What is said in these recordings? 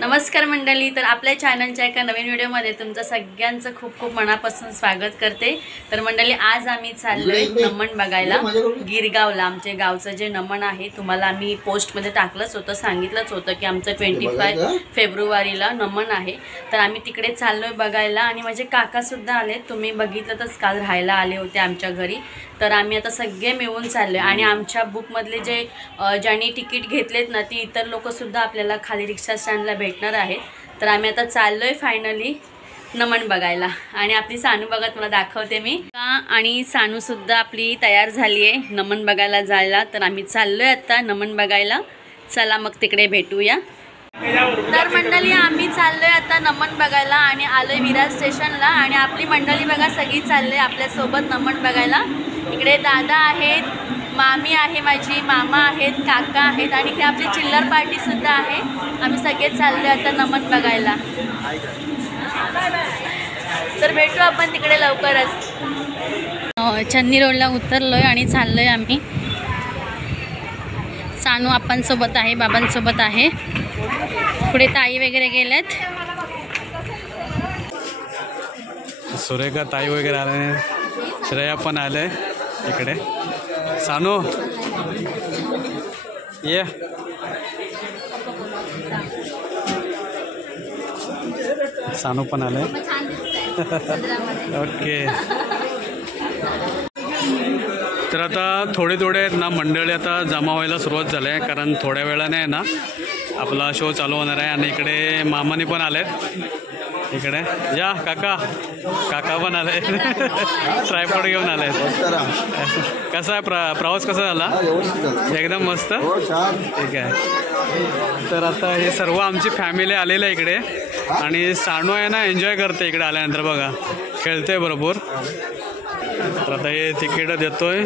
नमस्कार मंडळी, तर आपल्या चॅनलच्या एका नवीन व्हिडिओमध्ये तुमचं सगळ्यांचं खूप खूप मनापासून स्वागत करते। तर मंडळी, आज आम्ही चाललोय नमन बघायला गिरगावला। आमचे गावचं जे नमन आहे तुम्हाला आम्ही पोस्टमध्ये टाकलंच होतं, सांगितलंच होतं की आमचं 25 फेब्रुवारीला नमन आहे। तर आम्ही तिकडे चाललोय बघायला आणि माझे काकासुद्धा आले, तुम्ही बघितलं तर काल राहायला आले होते आमच्या घरी। तर आम्ही आता सगळे मिळून चाललोय आणि आमच्या बुकमधले जे ज्यांनी तिकीट घेतलेत ना ती इतर लोकसुद्धा आपल्याला खाली रिक्षा स्टँडला भेटणार आहेत। तर आम्ही आता चाललोय फायनली नमन बघायला आणि आपली सानू बघा तुला दाखवते मी। आणि सानू सुद्धा आपली तयार झाली आहे नमन बघायला जायला। तर आम्ही चाललोय आता नमन बघायला, चला मग तिकडे भेटूया। तर मंडळी, आम्ही चाललोय आता नमन बघायला आणि आलोय विरार स्टेशनला आणि आपली मंडळी बघा सगळी चालले आपल्यासोबत नमन बघायला। इकडे दादा आहेत, मामी आहे माझी, मामा आहेत, काका आहेत आणि हे आपली चिल्लर पार्टी सुद्धा आहे। आम्ही सगळे चाललोय आता नमन बघायला, तर भेटू आपण तिकडे लवकरच। चन्नी रोडला उतरलोय आणि चाललोय आम्ही। सानू आपणसोबत आहे, बाबांसोबत आहे, पुढे ताई वगैरे गेलेत। सुरेखा ताई वगैरे आले, श्रेया पण आले इकडे। सानू ये, सानू पण आले। ओके, तर आता थोडे ना मंडळी आता जमा व्हायला सुरुवात झाली आहे, कारण थोड्या वेळाने आहे ना आपला शो चालू होणार आहे। आणि इकडे मामानी पण आलेत, इकडे या काका पण आले, ट्रायपॉड घेऊन आले। कसा आहे प्रवास कसा झाला? एकदम मस्त, ठीक आहे। तर आता हे सर्व आमची फॅमिली आलेलं आहे इकडे आणि सानू आहे ना एन्जॉय करते इकडे आल्यानंतर, बघा खेळते भरपूर। तर आता हे तिकीट देतोय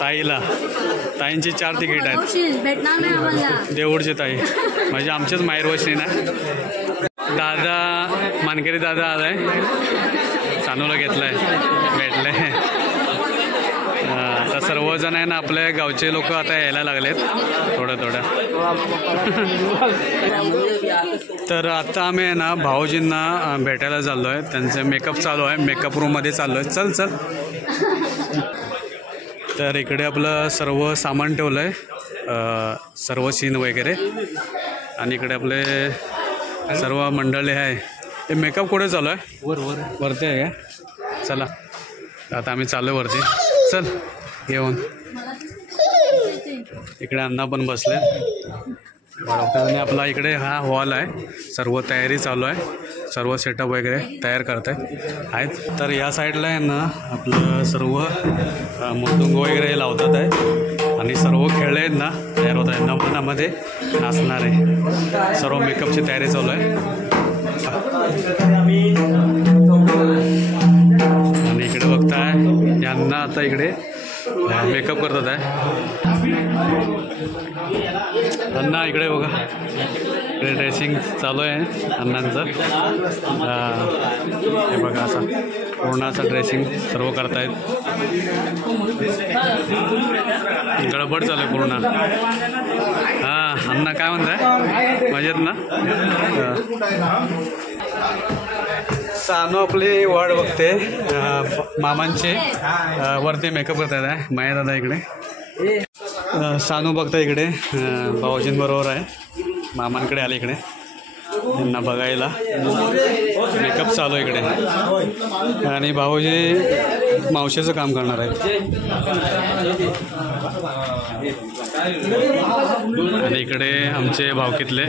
ताईला, ताईंची 4 तिकीट आहेत, देऊळची ताई म्हणजे आमचेच माहेरवशनी ना। दादा मानकरी दादा आलाय, सानूला घेतलाय, भेटले। आता सर्वजण आहे ना आपल्या गावचे लोक आता यायला लागलेत थोड्या। तर आता आम्ही आहे ना भाऊजींना भेटायला चाललो आहे, त्यांचे मेकअप चालू आहे, मेकअप रूममध्ये चाललो आहे। चल तर इकडे आपलं सर्व सामान ठेवलं आहे, सर्व सीन वगैरे, आणि इकडे आपले सर्व मंडळी आहे। हे मेकअप कुठे चालू आहे? वरती आहे का? चला आता आम्ही चालू आहे वरती, चल घेऊन। इकडे अण्णा पण बसले आणि आपला इकडे हा हॉल आहे, सर्व तयारी चालू आहे, सर्व सेटअप वगैरे तयार करत आहेत। तर या साईडला आहे ना आपलं सर्व मृदुंग वगैरे लावतात आहे आणि सर्व खेळले आहेत ना तयार होत आहे, नमनामध्ये नाचणार आहे, सर्व मेकअपची तयारी चालू आहे। आणि इकडे बघताय यांना आता इकडे मेकअप करतात आहे अण्णा, इकडे बघा इकडे ड्रेसिंग चालू आहे अण्णांचं। हे बघा असं पूर्ण असं ड्रेसिंग सर्व करतायत, गडबड चालू आहे पूर्ण। हां अण्णा काय म्हणताय, मजेत ना? सानू आपली वाट बघते, मामांचे वरती मेकअप करतात आहे, माया दादा इकडे। सानू बघता इकडे भाऊजींबरोबर आहे, मामांकडे आले इकडे त्यांना बघायला, मेकअप चालू आहे इकडे। आणि भाऊजी मावशीचं काम करणार आहेत आणि इकडे आमचे भावकीतले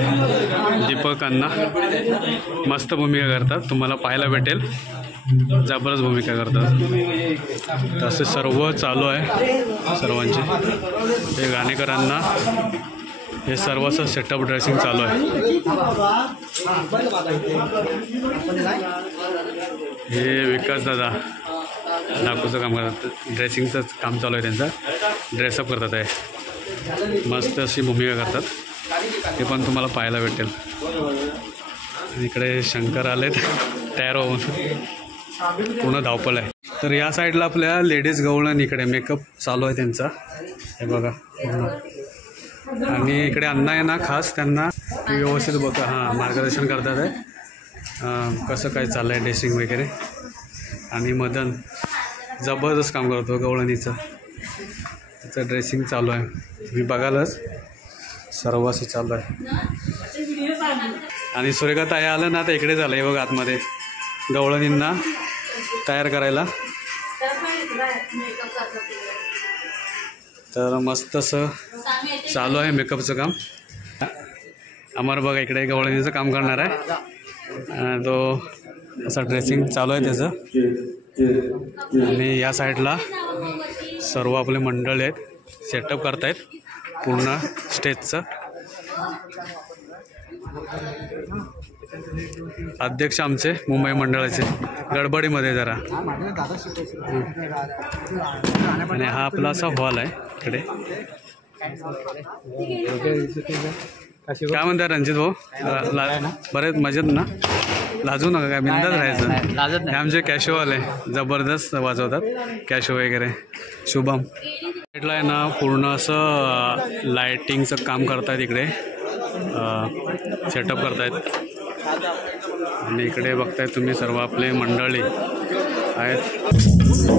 दीपक अण्णा मस्त भूमिका करतात, तुम्हाला पाहायला भेटेल, जबरदस्त भूमिका करतात। तसे सर्व चालू आहे सर्वांचे, हे गाणेकरांना हे सर्व असं सेटअप ड्रेसिंग चालू आहे। हे विकास दादा नागपूरचं काम करतात, ड्रेसिंगचं काम चालू आहे त्यांचं, ड्रेसअप करतात आहे, मस्त अशी भूमिका करतात, हे पण तुम्हाला पाहायला भेटेल। इकडे शंकर आलेत तयार होऊन, पूर्ण धावपळ आहे। तर या साईडला आपल्या लेडीज गवळण इकडे मेकअप चालू आहे त्यांचा, हे बघा पूर्ण आणि इकडे अण्णा आहे ना खास त्यांना व्यवस्थित बघा हां मार्गदर्शन करतात आहे कसं काय चाललं आहे ड्रेसिंग वगैरे. आणि मदन जबरदस्त काम करतो गवळणीचं, त्याचं ड्रेसिंग चालू आहे. मी बघालच सर्व असं चालू आहे. आणि सूर्यका ताई आलं ना तर इकडे झालं आहे बघा आतमध्ये गवळणींना तयार करायला. तर मस्त असं चालू आहे मेकअपचं काम. अमर बघा इकडे गवळणीचं काम करणार आहे. तो असं ड्रेसिंग चालू आहे त्याचं. आणि या साईडला सर्व आपले मंडळ आहेत सेटअप करतायत पूर्ण स्टेजचं. अध्यक्ष आमचे मुंबई मंडळाचे गडबडीमध्ये जरा. आणि हा आपला असा हॉल आहे इकडे. काय म्हणतात रणजित भाऊ बरेच मजेत ना? लाजू नका काय बिंदास राहायचं. हे आमचे कॅशोवाले जबरदस्त वाजवतात कॅशो वगैरे. शुभम साईडला आहे ना पूर्ण असं लायटिंगचं काम करतायत इकडे सेटअप करतायत. आणि इकडे बघताय तुम्ही सर्व आपले मंडळी आहेत.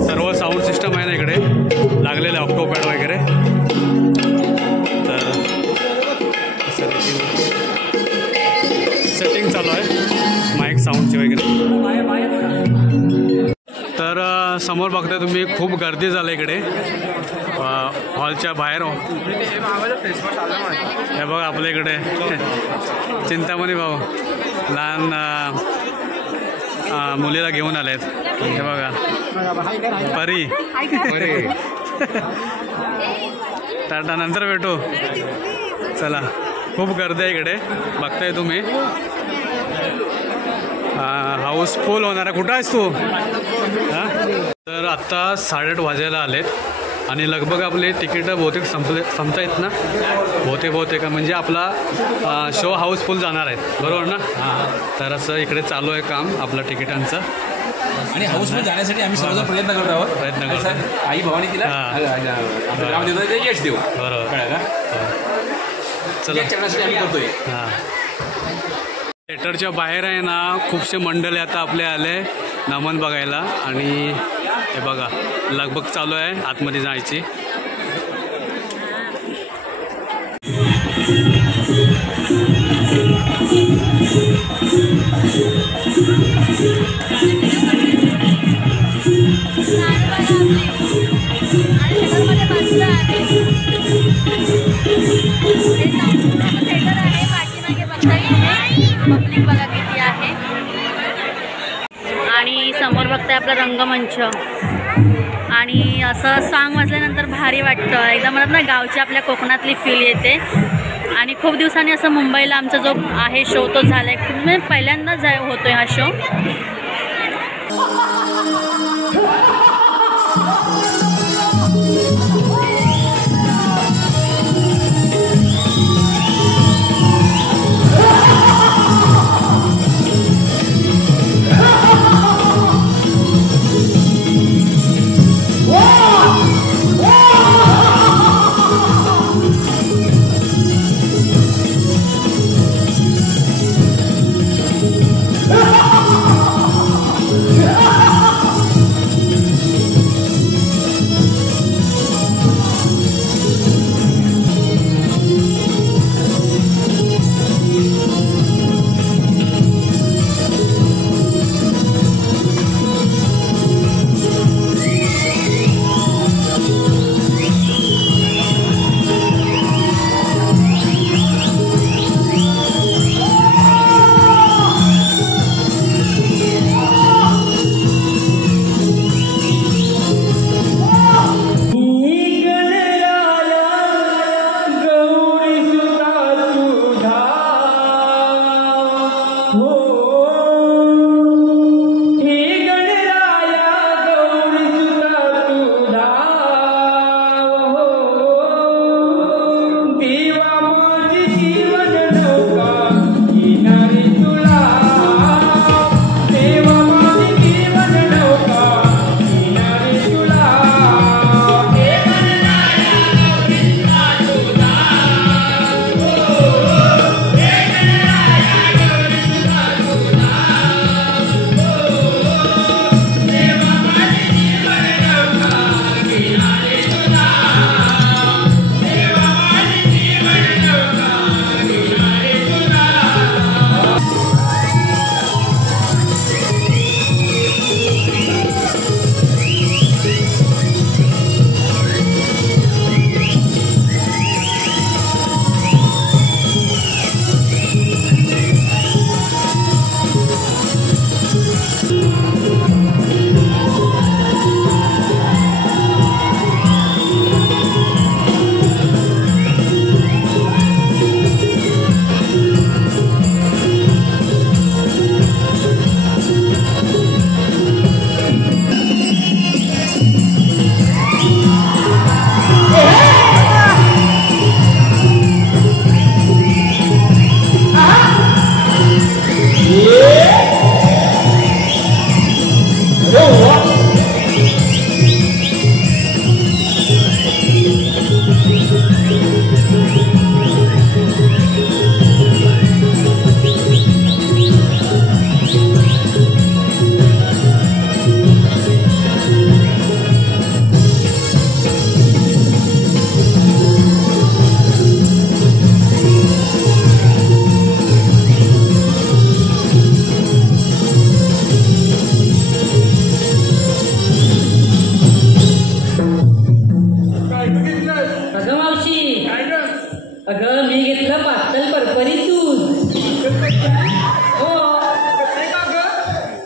सर्व साऊंड सिस्टम आहे ना इकडे लागलेले ऑक्टोपॅड वगैरे. तर सेटिंग चालू आहे माईक साऊंडची वगैरे. तर समोर बघताय तुम्ही खूप गर्दी झाली इकडे हॉलच्या बाहेर. हे बघा आपल्या इकडे चिंतामणी भाऊ लहान मुलीला घेऊन आलेत. हे बघा परी. टाटा नंतर भेटू. चला खूप गर्दी आहे इकडे बघताय तुम्ही. हाऊसफुल होणार आहे. कुठं आहेस तू? हां तर आत्ता 8:30 वाजायला आलेत आणि लगभग आपले तिकीटं बहुतेक संपतायत ना. बहुतेक म्हणजे आपला शो हाऊसफुल जाणार आहेत बरोबर ना. हां तर असं इकडे चालू आहे काम आपलं तिकिटांचं. आणि हाऊसफुल जाण्यासाठी आम्ही सर्वजण प्रयत्न करत आहोत. आई भवानी तिला यश देऊ बरोबर कळलं का. चला चरणासाठी आम्ही करतोय. हां थिएटरच्या बाहेर आहे ना खूपसे मंडळी आता आपले आले नमन बघायला. आणि हे बघा लगबग चालू आहे आतमध्ये जायची. पब्लिक बघा किती आहे. आणि समोर बघताय आपला रंगमंच. आणि असं सॉन्ग वाजल्यानंतर भारी वाटतं एकदम. म्हणत ना गावची आपल्या कोकणातली फील येते. आणि खूप दिवसांनी असं मुंबईला आमचा जो आहे शो तो झाला आहे. म्हणजे पहिल्यांदाच होतोय हा शो.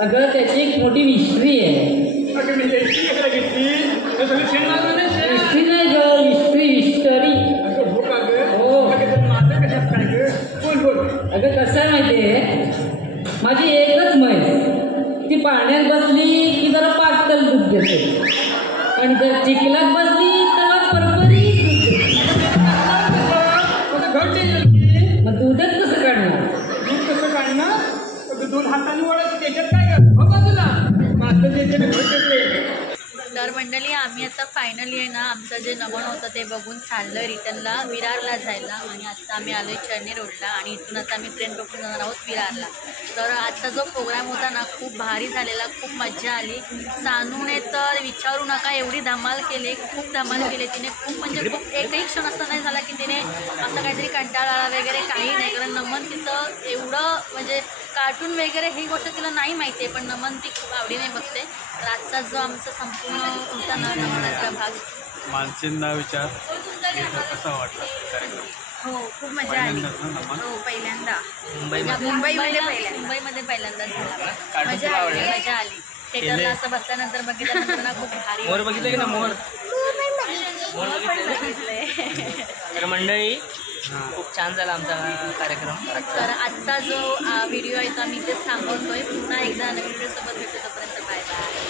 अगं त्याची एक मोठी हिस्ट्री आहे. हिस्ट्री नाही ग, हिस्टरी. हो अगं कसं आहे माहिती आहे, माझी एकच म्हैस, ती पाण्यात बसली की जरा पातळ दूध देते, पण जर चिखलात बसली तर मग परपरीत दूध देते. मग दूधच कसं काढणार? दोन हाताने वळत त्याच्यात काय कर बाजूला मात्र तर मंडळी आम्ही आता फायनली आहे ना आमचं जे नमन होतं ते बघून चाललं रिटर्नला विरारला जायला. आणि आता आम्ही आलो आहे चर्नी रोडला आणि इथून आता आम्ही ट्रेन पकडून जाणार आहोत विरारला. तर आजचा जो प्रोग्राम होता ना खूप भारी झालेला, खूप मजा आली. सानूने तर विचारू नका एवढी धमाल केली, खूप धमाल केली तिने. खूप म्हणजे खूप एकही क्षण असं नाही झाला की तिने असं काहीतरी कंटाळा वगैरे काही नाही. कारण नमन तिचं एवढं म्हणजे कार्टून वगैरे ही गोष्ट तिला नाही माहिती आहे, पण नमन ती खूप आवडीने बघते. तर आजचा जो आमचा संपूर्ण होता ना नमनाचा भाग, मानसींना विचार कसा वाटला? हो खूप मजा आली. हो पहिल्यांदा मुंबईमध्ये पहिल्यांदा झाला. मजा आली. थिएटरला असं बसल्यानंतर बघितल्यानंतर ना खूप भारी बघितलं की ना मोर तर मंडळी खूप छान झाला आमचा कार्यक्रम. तर आजचा जो व्हिडिओ आहे तो आम्ही इथेच थांबवतोय. पुन्हा एकदा नवीन व्हिडिओसोबत भेटू. तोपर्यंत बाय बाय.